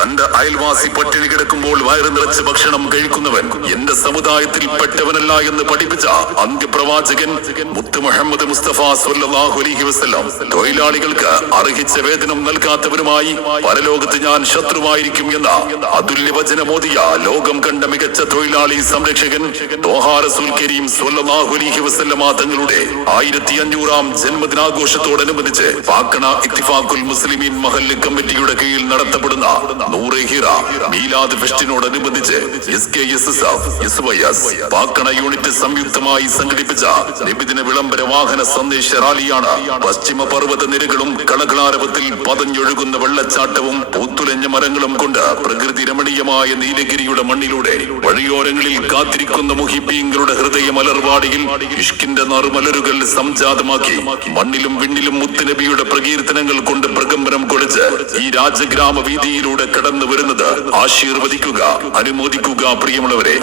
തന്റെ അയൽവാസി പട്ടിണി കിടക്കുമ്പോൾ വയറ് നിറച്ച് ഭക്ഷണം കഴിക്കുന്നവൻ എന്റെ സമുദായത്തിൽ പെട്ടവനല്ല എന്ന് പഠിപ്പിച്ച അന്ത്യപ്രവാചകൻ മുത്ത് മുഹമ്മദ് മുസ്തഫ സല്ലല്ലാഹു അലൈഹി വസല്ലം. തൊഴിലാളികൾക്ക് അർഹിച്ച വേതനം നൽകാത്തവരുമായി പരലോകത്ത് ഞാൻ ശത്രുവായിരിക്കും എന്ന അതുല്യവചന മോദിയ ലോകം കണ്ട മികച്ച തൊഴിലാളി സംരക്ഷകൻ കരീം അലൈഹി വസല്ലമ തങ്ങളുടെ ആയിരത്തി അഞ്ഞൂറാം ജന്മദിനാഘോഷത്തോടനുബന്ധിച്ച് പാക്കണ ഇക്തിഫാഖുൽ മുസ്ലിമീൻ മഹല്ല് കമ്മിറ്റിയുടെ കീഴിൽ നടത്തപ്പെടുന്ന നൂറെ ഹിറ മീലാദ് ഫെസ്റ്റിനോടനുബന്ധിച്ച് S K S S F S Y S Pakkana unit സംയുക്തമായി സംഘടിപ്പിച്ച നിബിദിന വിളംബര വാഹന സന്ദേശ റാലിയാണ് പശ്ചിമ പർവത നിരകളും കളകളാരവത്തിൽ പതഞ്ഞൊഴുകുന്ന വെള്ളച്ചാട്ടവും പൂത്തുലഞ്ഞ മരങ്ങളും കൊണ്ട് പ്രകൃതി രമണീയമായ നീലഗിരിയുടെ മണ്ണിലൂടെ വഴിയോരങ്ങളിൽ കാത്തിരിക്കുന്ന മുഹിബീങ്ങളുടെ ഹൃദയ മലർവാടിയിൽ ഇഷ്കിന്റെ നറുമലരുകൾ സംജാതമാക്കി. മണ്ണിലും വിണ്ണിലും മുത്തുനബിയുടെ പ്രകീർത്തനങ്ങൾ കൊണ്ട് പ്രകമ്പനം കൊളിച്ച് ഈ രാജഗ്രാമ വീതിയിലൂടെ കടന്നു വരുന്നത് ആശീർവദിക്കുക അനുമോദിക്കുക പ്രിയമുള്ളവരെ.